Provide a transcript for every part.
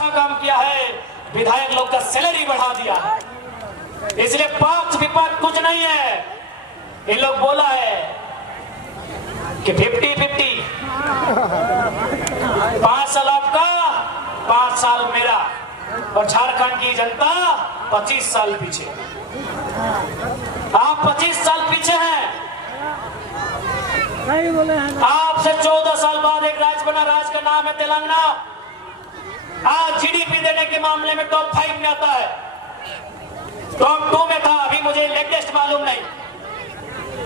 अच्छा काम किया है, विधायक लोग का सैलरी बढ़ा दिया है, इसलिए पक्ष विपक्ष कुछ नहीं है। इन लोग बोला है कि 50-50, 5 साल आपका 5 साल मेरा, और झारखंड की जनता 25 साल पीछे। आप 25 साल पीछे हैं। आपसे 14 साल बाद एक राज्य बना, राज्य का नाम है तेलंगाना। आज जीडीपी देने के मामले में टॉप 5 में आता है, टॉप 2 में था, अभी मुझे लेटेस्ट मालूम नहीं।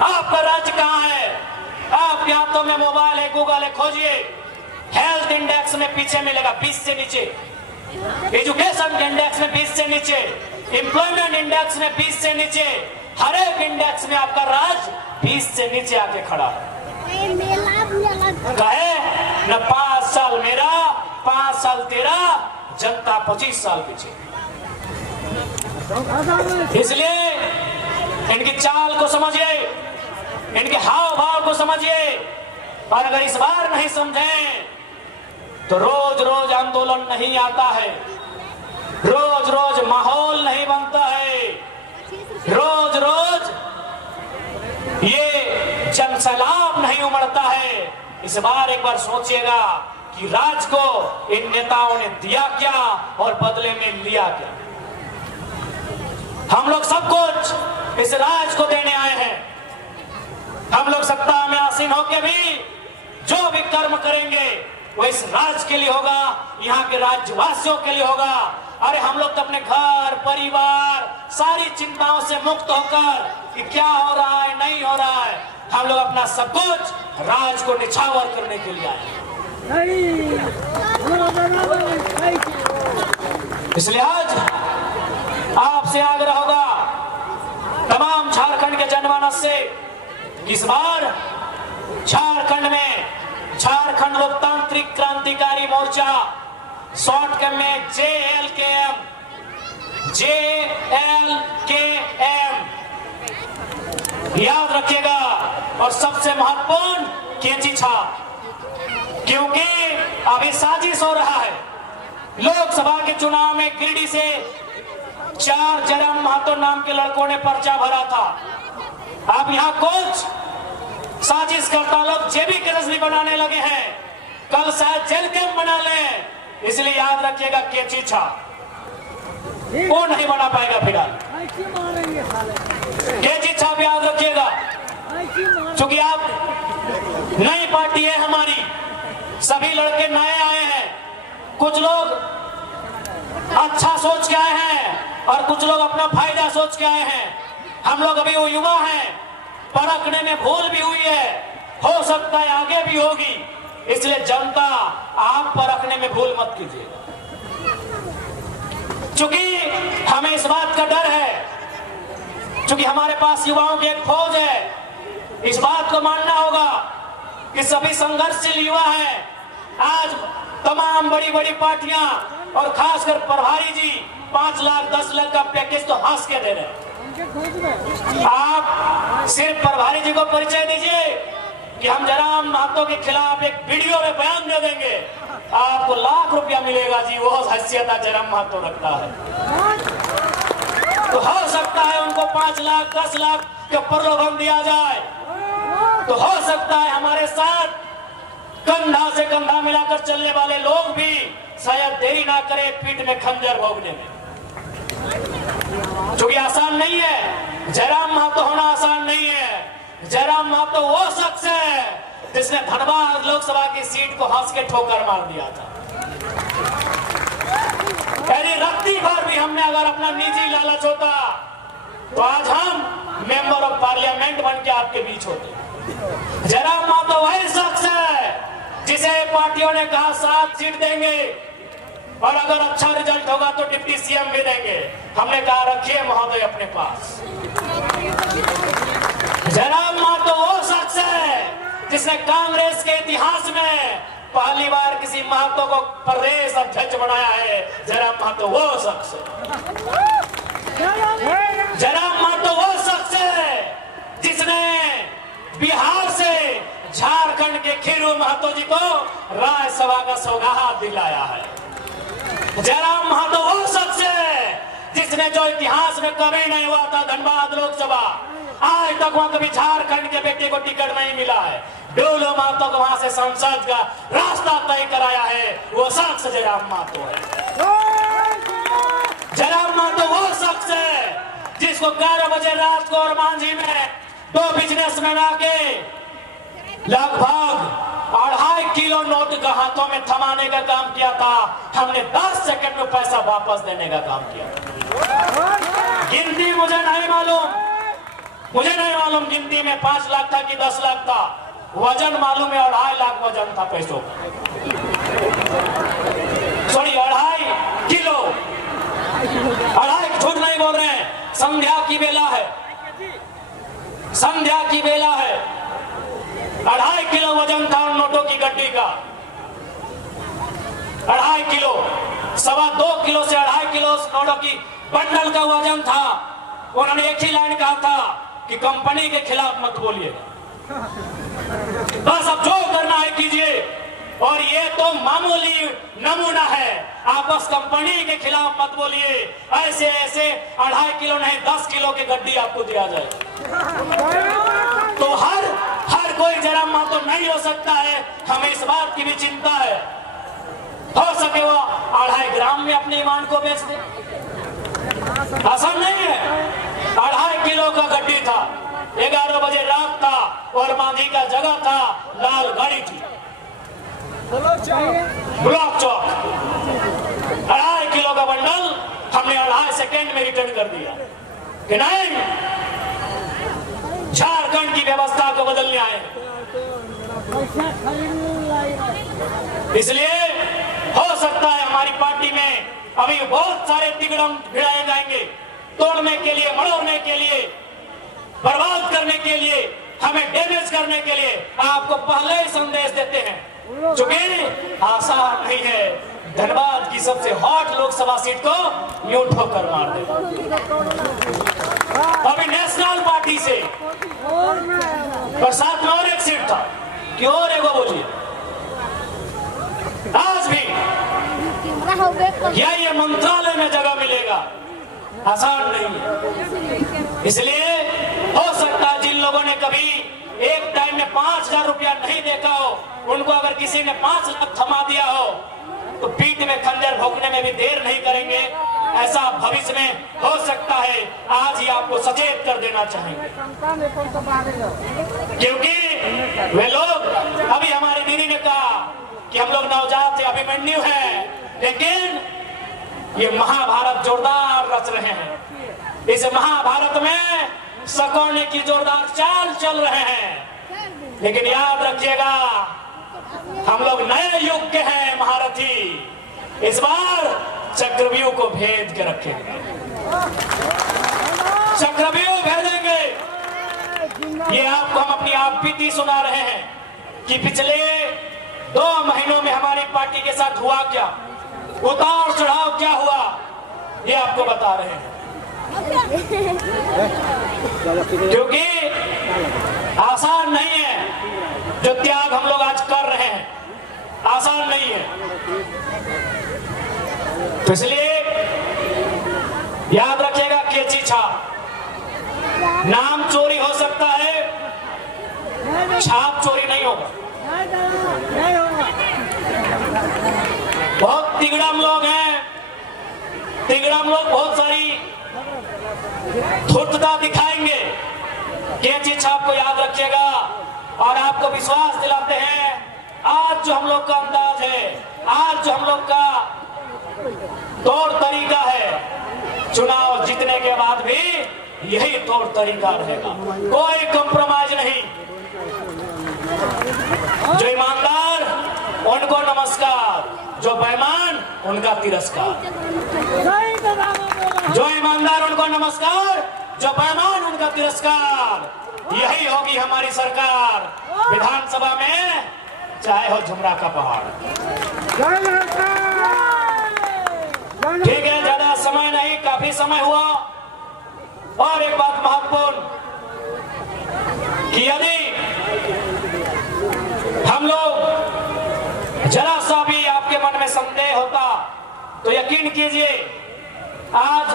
आपका राज्य कहां है? आपके हाथों में मोबाइल है, गूगल है, खोजिए। हेल्थ इंडेक्स में पीछे मिलेगा 20 से नीचे, एजुकेशन इंडेक्स में 20 से नीचे, एम्प्लॉयमेंट इंडेक्स में 20 से नीचे, हर एक इंडेक्स में आपका राज्य 20 से नीचे आके खड़ा है। कहे न 5 साल मेरा 5 साल तेरा, जनता 25 साल पीछे। इसलिए इनकी चाल को समझिए, इनके हाव भाव को समझिए, और अगर इस बार नहीं समझें तो रोज रोज आंदोलन नहीं आता है, रोज रोज माहौल नहीं बनता है, रोज रोज ये जनसैलाब नहीं उमड़ता है। इस बार एक बार सोचिएगा कि राज को इन नेताओं ने दिया क्या और बदले में लिया क्या। हम लोग सब कुछ इस राज को देने आए हैं। हम लोग सत्ता में आसीन होकर भी जो भी कर्म करेंगे वो इस राज के लिए होगा, यहाँ के राज्यवासियों के लिए होगा। अरे हम लोग तो अपने घर परिवार सारी चिंताओं से मुक्त होकर कि क्या हो रहा है नहीं हो रहा है, हम लोग अपना सब कुछ राज को निछावर करने के लिए आए। इसलिए आज आपसे आग्रह होगा तमाम झारखंड के जनमानस से, इस बार झारखंड में झारखंड लोकतांत्रिक क्रांतिकारी मोर्चा, शॉर्टकट में JLKM याद रखिएगा। और सबसे महत्वपूर्ण केंची छाप, क्योंकि अभी साजिश हो रहा है। लोकसभा के चुनाव में गिरिडीह से 4 जयराम महतो नाम के लड़कों ने पर्चा भरा था। अब यहाँ कुछ साजिश करता लोग जेबी केसरी बनाने लगे हैं, कल शायद जेल कैंप बना लें। इसलिए याद रखिएगा केची छाप वो नहीं बना पाएगा फिलहाल, केची छाप याद रखिएगा। क्योंकि आप नई पार्टी है हमारी, सभी लड़के नए आए हैं, कुछ लोग अच्छा सोच के आए हैं और कुछ लोग अपना फायदा सोच के आए हैं। हम लोग अभी वो युवा हैं, परखने में भूल भी हुई है, हो सकता है आगे भी होगी। इसलिए जनता आप परखने में भूल मत कीजिए, क्योंकि हमें इस बात का डर है, क्योंकि हमारे पास युवाओं की एक फौज है। इस बात को मानना होगा कि सभी संघर्षशील युवा हैं। आज तमाम बड़ी बड़ी पार्टियां और खासकर प्रभारी जी 5 लाख 10 लाख का पैकेज तो हंस के दे रहे हैं। आप सिर्फ प्रभारी जी को परिचय दीजिए कि हम जयराम महतो के खिलाफ एक वीडियो में बयान दे देंगे, आपको लाख रुपया मिलेगा जी, वो हैसियत जयराम महतो रखता है। तो हो सकता है उनको 5 लाख 10 लाख के प्रलोभन दिया जाए, तो हो सकता है हमारे साथ कंधा से कंधा मिलाकर चलने वाले लोग भी शायद देरी ना करे पीठ में खंजर भोगने में, क्योंकि आसान नहीं है। जयराम महतो होना आसान नहीं है। जयराम महतो वो शख्स है जिसने धनबाद लोकसभा की सीट को हंस के ठोकर मार दिया था। पहली रत्ती भर भी हमने अगर अपना निजी लालच होता तो आज हम मेंबर ऑफ पार्लियामेंट बन के आपके बीच होते। जयराम महतो वही शख्स है जिसे पार्टियों ने कहा 7 सीट देंगे और अगर अच्छा रिजल्ट होगा तो डिप्टी सीएम भी देंगे। हमने कहा रखिए महोदय अपने पास। जयराम महतो वो शख्स है जिसने कांग्रेस के इतिहास में पहली बार किसी महतो को प्रदेश अध्यक्ष बनाया है। जयराम महतो वो शख्स है। जयराम महतो वो शख्स है जिसने बिहार से झारखंड के खीरू महतो जी को राज्यसभा का सौगात दिलाया है। जयराम महतो वो शख्स है जिसने जो इतिहास में कभी नहीं हुआ था, धनबाद लोकसभा आज तक वहां कभी झारखंड के बेटे को टिकट नहीं मिला है। डोलो महतो को वहां से संसद का रास्ता तय कराया है, वो शख्स जयराम महतो है। जयराम महतो वो शख्स है जिसको 11 बजे रात को और मांझी में 2 बिजनेसमैन आके लगभग 2.5 किलो नोट का हाथों में थमाने का काम किया था। हमने 10 सेकंड में पैसा वापस देने का काम किया। गिनती मुझे नहीं मालूम गिनती में 5 लाख था कि 10 लाख था। वजन मालूम है, 2.5 लाख वजन था पैसों का, सॉरी 2.5 किलो। 2.5 झूठ नहीं बोल रहे हैं। संध्या की बेला है, 2.5 किलो वजन था उन नोटों की गड्डी का। 2.5 किलो, 2.25 किलो से 2.5 किलो नोटों की बंडल का वजन था। उन्होंने एक ही लाइन कहा था कि कंपनी के खिलाफ मत बोलिए, बस अब जो करना है कीजिए। और ये तो मामूली नमूना है, आप बस कंपनी के खिलाफ मत बोलिए। ऐसे 2.5 किलो नहीं 10 किलो की गड्डी आपको दिया जाए। तो हर कोई जयराम महतो नहीं हो सकता है। हमें इस बात की भी चिंता है, हो सके वो 2.5 ग्राम में अपने ईमान को बेच दे। आसान नहीं है। 2.5 किलो का गड्डी था, 11 बजे रात था और मांझी का जगह था, लाल गाड़ी थी, ब्लॉक चौक। 2.5 किलो का बंडल हमने 2.5 सेकेंड में रिटर्न कर दिया कि नहीं, झारखंड की व्यवस्था को बदलने आए। इसलिए हो सकता है हमारी पार्टी में अभी बहुत सारे तिगड़म भिड़ाए जाएंगे, तोड़ने के लिए, मड़ोड़ने के लिए, बर्बाद करने के लिए, हमें डैमेज करने के लिए। आपको पहले ही संदेश देते हैं, चूंकि आसान नहीं है धनबाद की सबसे हॉट लोकसभा सीट को यूं ठोकर मार दे। अभी नेशनल पार्टी से और साथ में और एक सीट था कि और एक बोलिए, आज भी ये मंत्रालय में जगह मिलेगा, आसान नहीं है। इसलिए हो सकता है जिन लोगों ने कभी एक टाइम में 5,000 रुपया नहीं देखा हो, उनको अगर किसी ने 5 लाख थमा दिया हो तो पीठ में खंजर भोंकने में भी देर नहीं करेंगे। ऐसा भविष्य में हो सकता है, आज ही आपको सचेत कर देना चाहेंगे। क्योंकि वे लोग, अभी हमारी दीदी ने कहा कि हम लोग नवजात थे, अभिमन्यु हैं, लेकिन ये महाभारत जोरदार रच रहे हैं। इस महाभारत में सकौने की जोरदार चाल चल रहे हैं। लेकिन याद रखिएगा, हम लोग नए युग के हैं महारथी। इस बार चक्रव्यूह को भेद के रखेंगे, चक्रव्यूह भेजेंगे। ये आपको हम अपनी आप बीती सुना रहे हैं कि पिछले 2 महीनों में हमारी पार्टी के साथ हुआ क्या, उतार चढ़ाव क्या हुआ, ये आपको बता रहे हैं। क्योंकि आसान नहीं है जो त्याग हम लोग आज कर रहे हैं, आसान नहीं है। तो इसलिए याद रखिएगा, केची छाप, नाम चोरी हो सकता है, छाप चोरी नहीं होगा। बहुत तिगड़म लोग हैं, तिगड़म लोग बहुत सारी धूर्तता दिखाएंगे। केची छाप को याद रखिएगा और आपको विश्वास दिलाते हैं, आज जो हम लोग का अंदाज है, आज जो हम लोग का तौर तरीका है, चुनाव जीतने के बाद भी यही तौर तरीका रहेगा, कोई कंप्रोमाइज नहीं। जो ईमानदार उनको नमस्कार, जो बेईमान उनका तिरस्कार। जो ईमानदार उनको नमस्कार, जो बेईमान उनका तिरस्कार। यही होगी हमारी सरकार विधानसभा में, चाहे हो झुमरा का पहाड़। ठीक है, ज्यादा समय नहीं, काफी समय हुआ। और एक बात महत्वपूर्ण कि यदि हम लोग जरा सा भी आपके मन में संदेह होता तो यकीन यकीन कीजिए, आज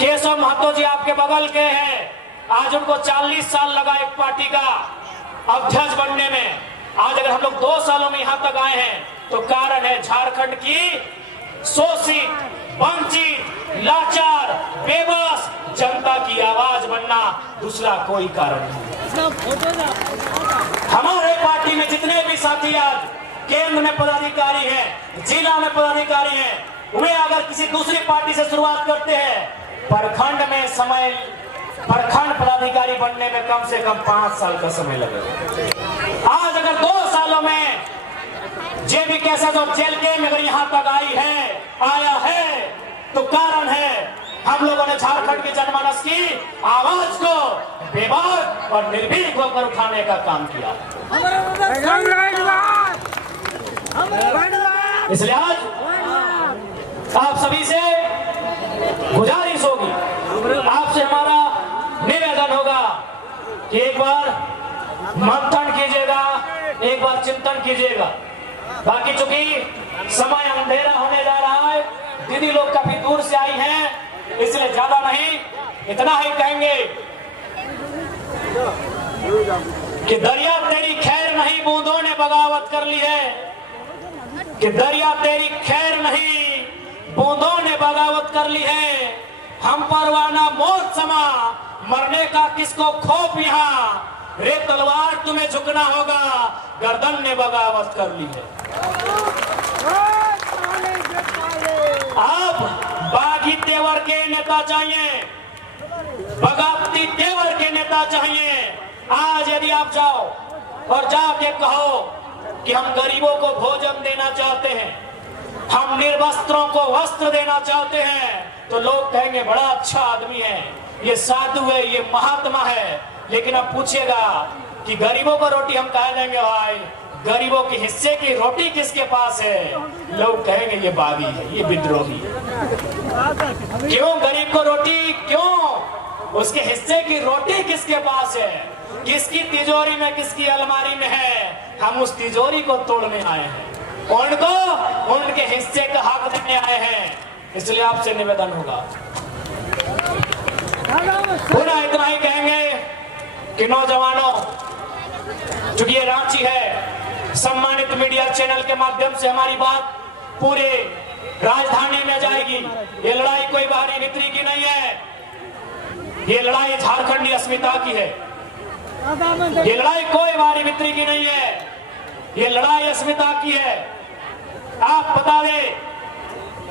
केशव महतो जी आपके बगल के हैं, आज उनको 40 साल लगा एक पार्टी का अध्यक्ष बनने में। आज अगर हम लोग 2 सालों में यहां तक आए हैं तो कारण है झारखंड की शोषित, वंचित, लाचार, बेबस जनता की आवाज बनना, दूसरा कोई कारण नहीं। हमारे पार्टी में जितने भी साथी आज केंद्र में पदाधिकारी हैं, जिला में पदाधिकारी हैं, वे अगर किसी दूसरी पार्टी से शुरुआत करते हैं, प्रखंड पदाधिकारी बनने में कम से कम 5 साल का समय लगेगा। आज अगर 2 सालों में जेबी कैसे जो जेल के में अगर यहाँ तक आया है तो कारण है हम लोगों ने झारखंड के जनमानस की आवाज को बेबाक और निर्भीक होकर उठाने का काम किया। इसलिए आज आप सभी से गुजारिश होगी, आपसे हमारा निवेदन होगा कि एक बार मंथन कीजिएगा, एक बार चिंतन कीजिएगा। बाकी चूंकि समय अंधेरा होने जा रहा है, दीदी लोग काफी दूर से आई हैं, इसलिए ज्यादा नहीं, इतना ही कहेंगे कि दरिया तेरी खैर नहीं, बूंदों ने बगावत कर ली है। कि दरिया तेरी खैर नहीं, बूंदों ने बगावत कर ली है। हम परवाना मौत समा, मरने का किसको खौफ यहाँ, रे तलवार तुम्हें झुकना होगा, गर्दन ने बगावत कर ली है। अब बागी तेवर के नेता चाहिए, बगावती तेवर के नेता चाहिए। आज यदि आप जाओ और जाके कहो कि हम गरीबों को भोजन देना चाहते हैं, हम निर्वस्त्रों को वस्त्र देना चाहते हैं, तो लोग कहेंगे बड़ा अच्छा आदमी है, ये साधु है, ये महात्मा है। लेकिन अब पूछिएगा कि गरीबों को रोटी हम कहा देंगे, भाई गरीबों के हिस्से की रोटी किसके पास है, लोग कहेंगे ये बागी है, ये विद्रोही है। क्यों गरीब को रोटी, क्यों उसके हिस्से की रोटी किसके पास है, किसकी तिजोरी में, किसकी अलमारी में है, हम उस तिजोरी को तोड़ने आए हैं, उनको उनके हिस्से का हक देने आए हैं। इसलिए आपसे निवेदन होगा, पुनः इतना ही कहेंगे कि नौजवानों, चूंकि ये रांची है, सम्मानित मीडिया चैनल के माध्यम से हमारी बात पूरे राजधानी में जाएगी। ये लड़ाई कोई बाहरी भीतरी की नहीं है, ये लड़ाई झारखंडी अस्मिता की है। ये लड़ाई कोई बाहरी भीतरी की नहीं है, ये लड़ाई अस्मिता की है। आप बता दें,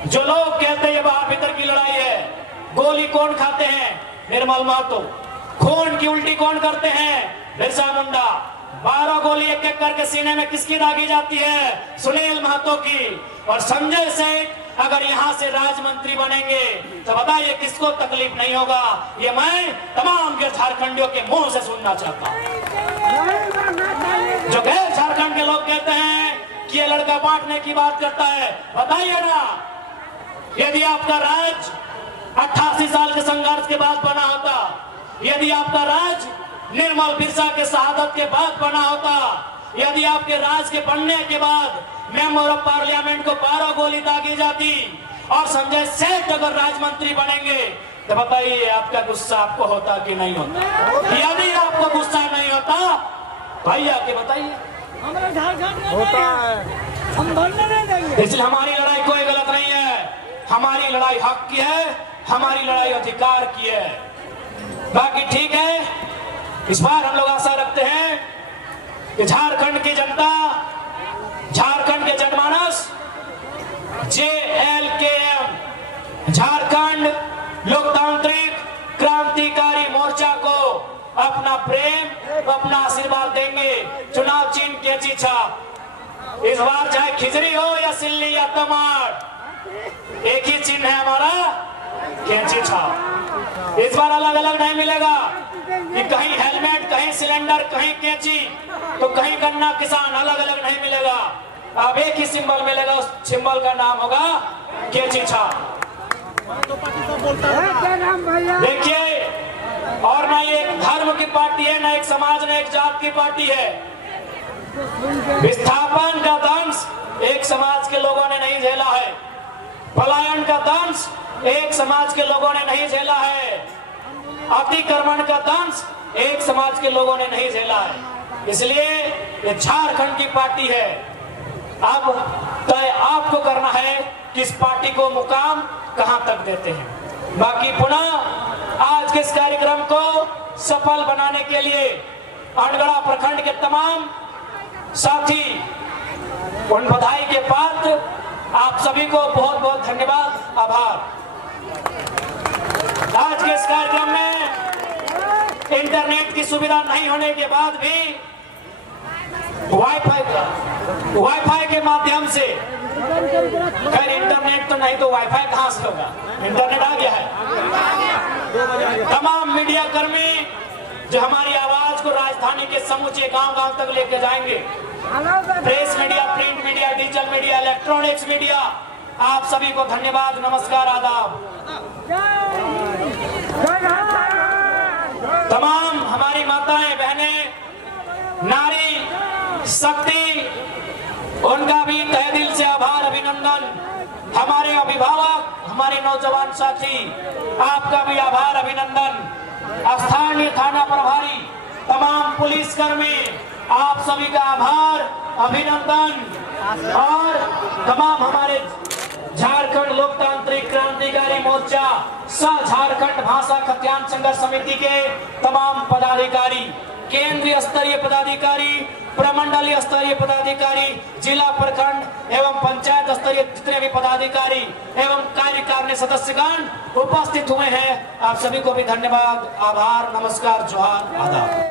जो लोग कहते हैं ये बाहर भीतर की लड़ाई है, गोली कौन खाते हैं, निर्मल महतो। खून की उल्टी कौन करते हैं, बिरसा मुंडा। 12 गोली एक एक करके सीने में किसकी दागी जाती है, सुनील महतो की। और संजय सेठ अगर यहाँ से राज्य मंत्री बनेंगे तो बताइए किसको तकलीफ नहीं होगा। ये मैं तमाम के झारखंडियों के मुंह से सुनना चाहता हूँ। जो गैर झारखंड के लोग कहते हैं कि ये लड़का बांटने की बात करता है, बताइए ना, यदि आपका राज 88 साल के संघर्ष के बाद बना होता, यदि आपका राज निर्मल बिरसा के शहादत के बाद बना होता, यदि आपके राज के बनने के बाद मेंबर ऑफ पार्लियामेंट को 12 गोली दागी जाती और संजय सेठ अगर राज्य मंत्री बनेंगे, तो बताइए आपका गुस्सा आपको होता कि नहीं होता। यदि आपको गुस्सा नहीं होता भैया के बताइए, होता है, हम बनने नहीं देंगे। इसलिए हमारी लड़ाई कोई गलत नहीं है, हमारी लड़ाई हक की है, हमारी लड़ाई अधिकार की है। बाकी ठीक है, इस बार हम लोग आशा रखते हैं कि झारखंड की जनता, झारखंड के जनमानस, JLKM झारखंड लोकतांत्रिक क्रांतिकारी मोर्चा को अपना प्रेम, अपना आशीर्वाद देंगे। चुनाव चिन्ह कैंची छाप, इस बार चाहे खिचड़ी हो या सिल्ली या टमाटर, एक ही चिन्ह है हमारा, कैंची छाप। इस बार अलग अलग नहीं मिलेगा कि कहीं हेलमेट, कहीं सिलेंडर, कहीं कैंची, तो कहीं गन्ना किसान, अलग अलग नहीं मिलेगा। अब एक ही सिंबल मिलेगा, उस सिंबल का नाम होगा कैंची छाप। देखिए, और ना ये एक धर्म की पार्टी है, ना एक समाज, ना एक जात की पार्टी है। विस्थापन का दंश एक समाज के लोगों ने नहीं झेला है, पलायन का दंश एक समाज के लोगों ने नहीं झेला है, अतिक्रमण का दंश एक समाज के लोगों ने नहीं झेला है। इसलिए ये झारखंड की पार्टी है। अब तय आपको करना है कि इस पार्टी को मुकाम कहां तक देते हैं। बाकी पुनः आज के इस कार्यक्रम को सफल बनाने के लिए अनगढ़ा प्रखंड के तमाम साथी उन बधाई के पात्र, आप सभी को बहुत बहुत धन्यवाद, आभार। आज के इस कार्यक्रम में इंटरनेट की सुविधा नहीं होने के बाद भी वाईफाई के माध्यम से, खैर इंटरनेट तो नहीं तो वाईफाई कहां से होगा, इंटरनेट आ गया है। तमाम मीडिया कर्मी जो हमारी आवाज को राजधानी के समूचे गांव-गांव तक लेकर जाएंगे, press media, print media, digital media, electronics media, आप सभी को धन्यवाद, नमस्कार, आदाब। तमाम हमारी माताएं, बहनें, नारी शक्ति, उनका भी तहे दिल से आभार, अभिनंदन। हमारे अभिभावक, हमारे नौजवान साथी, आपका भी आभार, अभिनंदन। स्थानीय थाना प्रभारी, तमाम पुलिसकर्मी, आप सभी का आभार, अभिनंदन। और तमाम हमारे झारखंड लोकतांत्रिक क्रांतिकारी मोर्चा सह झारखंड भाषा खतियान संघर्ष समिति के तमाम पदाधिकारी, केंद्रीय स्तरीय पदाधिकारी, प्रमंडलीय स्तरीय पदाधिकारी, जिला प्रखंड एवं पंचायत स्तरीय जितने भी पदाधिकारी एवं कार्यकारिणी सदस्यगण उपस्थित हुए हैं, आप सभी को भी धन्यवाद, आभार, नमस्कार, जोहार, आदाब।